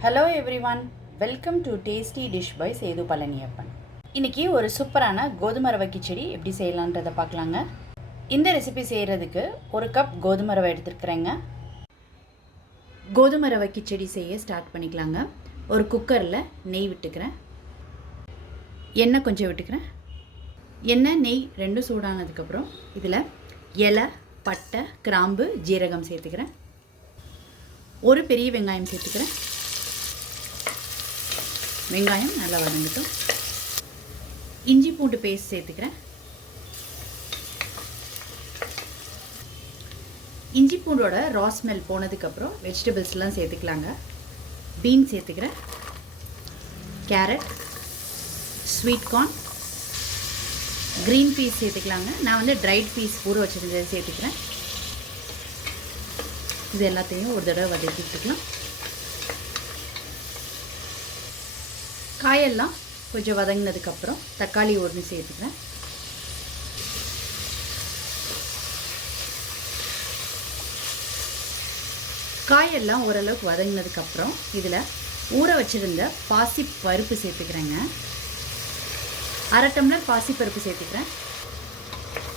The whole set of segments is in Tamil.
Hello everyone, welcome to tasty dish by Sethu Palaniappan. இன்றைக்கி ஒரு சூப்பரான கோதுமை ரவை கிச்சடி எப்படி செய்யலான்றதை பார்க்கலாங்க. இந்த ரெசிபி செய்கிறதுக்கு ஒரு கப் கோதுமை ரவை எடுத்துருக்குறேங்க. கோதுமை ரவை கிச்சடி செய்ய ஸ்டார்ட் பண்ணிக்கலாங்க. ஒரு குக்கரில் நெய் விட்டுக்கிறேன், எண்ணெய் கொஞ்சம் விட்டுக்கிறேன். எண்ணெய் நெய் ரெண்டும் சூடானதுக்கப்புறம் இதில் இலை, பட்டை, கிராம்பு, ஜீரகம் சேர்த்துக்கிறேன். ஒரு பெரிய வெங்காயம் சேர்த்துக்கிறேன். வெங்காயம் நல்லா வதங்கட்டும். இஞ்சி பூண்டு பேஸ்ட் சேர்த்துக்கிறேன். இஞ்சி பூண்டோட ரா ஸ்மெல் போனதுக்கப்புறம் வெஜிடபிள்ஸ்லாம் சேர்த்துக்கலாங்க. பீன்ஸ் சேர்த்துக்கிறேன், carrot, sweet corn, green peas சேர்த்துக்கலாங்க. நான் வந்து ட்ரைட் பீஸ் ஊற வச்சுருந்ததை சேர்த்துக்கிறேன். இது எல்லாத்தையும் ஒரு தடவை வதக்கிட்டுக்கலாம். காயெல்லாம் கொஞ்சம் வதங்கினதுக்கப்புறம் தக்காளி ஒன்று சேர்த்துக்கிறேன். காயெல்லாம் ஓரளவுக்கு வதங்கினதுக்கப்புறம் இதில் ஊற வச்சுருந்த பாசி பருப்பு சேர்த்துக்கிறேங்க. 1/2 டம்ளர் பாசிப்பருப்பு சேர்த்துக்கிறேன்.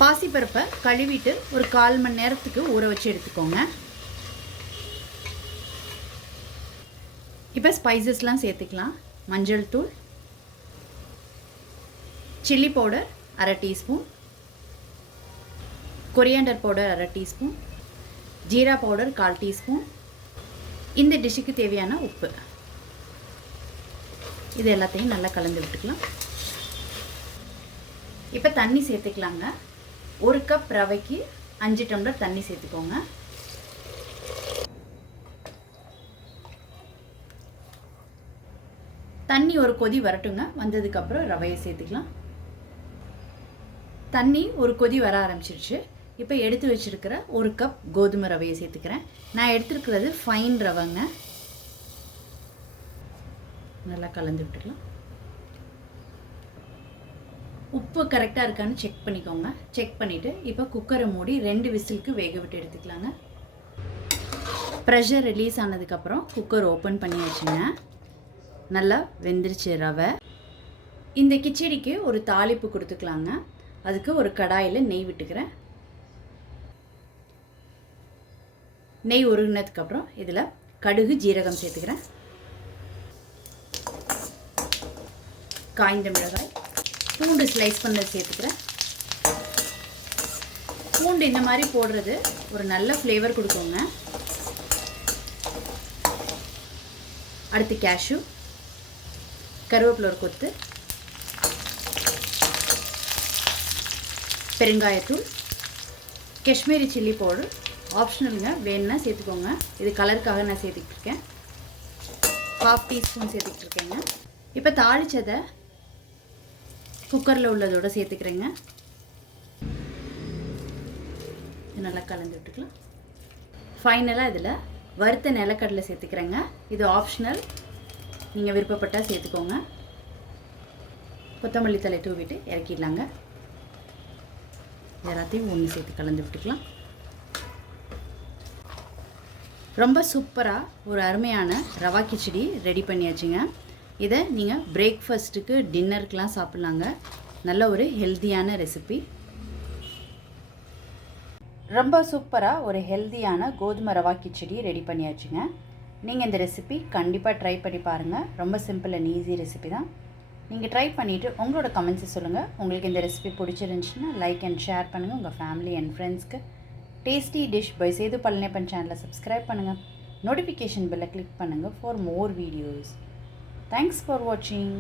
பாசிப்பருப்பை கழுவிட்டு ஒரு 1/4 மணி நேரத்துக்கு ஊற வச்சு எடுத்துக்கோங்க. இப்போ ஸ்பைசஸ்லாம் சேர்த்துக்கலாம். மஞ்சள் தூள், chilli powder 1/2 teaspoon, coriander powder 1/2 teaspoon, jeera powder 1/4 teaspoon, இந்த டிஷ்ஷுக்கு தேவையான உப்பு. இது எல்லாத்தையும் நல்லா கலந்து விட்டுக்கலாம். இப்போ தண்ணி சேர்த்துக்கலாங்க. 1 கப் ரவைக்கு 5 டம்ளர் தண்ணி சேர்த்துக்கோங்க. தண்ணி ஒரு கொதி வரட்டுங்க. வந்ததுக்கப்புறம் ரவையை சேர்த்துக்கலாம். தண்ணி ஒரு கொதி வர ஆரம்பிச்சிருச்சு. இப்போ எடுத்து வச்சுருக்கிற 1 கப் கோதுமை ரவையை சேர்த்துக்கிறேன். நான் எடுத்துருக்கிறது ஃபைன் ரவைங்க. நல்லா கலந்து விட்டுக்கலாம். உப்பு கரெக்டாக இருக்கான்னு செக் பண்ணிக்கோங்க. செக் பண்ணிவிட்டு இப்போ குக்கரை மூடி 2 விசிலுக்கு வேக விட்டு எடுத்துக்கலாங்க. ப்ரெஷர் ரிலீஸ் ஆனதுக்கப்புறம் குக்கர் ஓப்பன் பண்ணி வச்சுங்க. நல்லா வெந்துருச்சு ரவை. இந்த கிச்சடிக்கு ஒரு தாளிப்பு கொடுத்துக்கலாங்க. அதுக்கு ஒரு கடாயில் நெய் விட்டுக்கிறேன். நெய் உருகினதுக்கப்புறம் இதில் கடுகு, ஜீரகம் சேர்த்துக்கிறேன். காய்ந்த மிளகாய், பூண்டு ஸ்லைஸ் பண்ணது சேர்த்துக்கிறேன். பூண்டு இந்த மாதிரி போடுறது ஒரு நல்ல ஃப்ளேவர் கொடுக்குங்க. அடுத்து கேஷ்யூ, கருவேப்பிலை ஒரு கொத்து, பெருங்காயத்தூள், காஷ்மீரி சில்லி பவுடர் ஆப்ஷனலுங்க, வேணுன்னா சேர்த்துக்கோங்க. இது கலருக்காக நான் சேர்த்துக்கிட்டுருக்கேன். 1/2 டீஸ்பூன் சேர்த்துக்கிட்டுருக்கேங்க. இப்போ தாளித்ததை குக்கரில் உள்ளதோடு சேர்த்துக்கிறேங்க. நல்லா கலந்து விட்டுக்கலாம். ஃபைனலாக இதில் வறுத்த நிலக்கடலை சேர்த்துக்கிறேங்க. இது ஆப்ஷனல், நீங்கள் விருப்பப்பட்டால் சேர்த்துக்கோங்க. கொத்தமல்லி தழை தூவிட்டு இறக்கிடலாங்க. எல்லாத்தையும் ஒன்று சேர்த்து கலந்து விட்டுக்கலாம். ரொம்ப சூப்பராக ஒரு அருமையான ரவா கிச்சடி ரெடி பண்ணியாச்சுங்க. இதை நீங்கள் பிரேக்ஃபாஸ்ட்டுக்கு, டின்னருக்கெலாம் சாப்பிட்லாங்க. நல்ல ஒரு ஹெல்த்தியான ரெசிபி. ரொம்ப சூப்பராக ஒரு ஹெல்த்தியான கோதுமை ரவா கிச்சடி ரெடி பண்ணியாச்சுங்க. நீங்கள் இந்த ரெசிபி கண்டிப்பாக ட்ரை பண்ணி பாருங்கள். ரொம்ப சிம்பிள் அண்ட் ஈஸி ரெசிபி தான். நீங்கள் ட்ரை பண்ணிவிட்டு உங்களோட கமெண்ட்ஸை சொல்லுங்கள். உங்களுக்கு இந்த ரெசிபி பிடிச்சிருந்துச்சுன்னா லைக் அண்ட் ஷேர் பண்ணுங்கள் உங்கள் ஃபேமிலி அண்ட் ஃப்ரெண்ட்ஸ்க்கு. Tasty dish by Sethu Palaniappan சேனலை சப்ஸ்கிரைப் பண்ணுங்கள். நோட்டிஃபிகேஷன் பெல்லை கிளிக் பண்ணுங்கள் for more videos. Thanks for வாட்சிங்.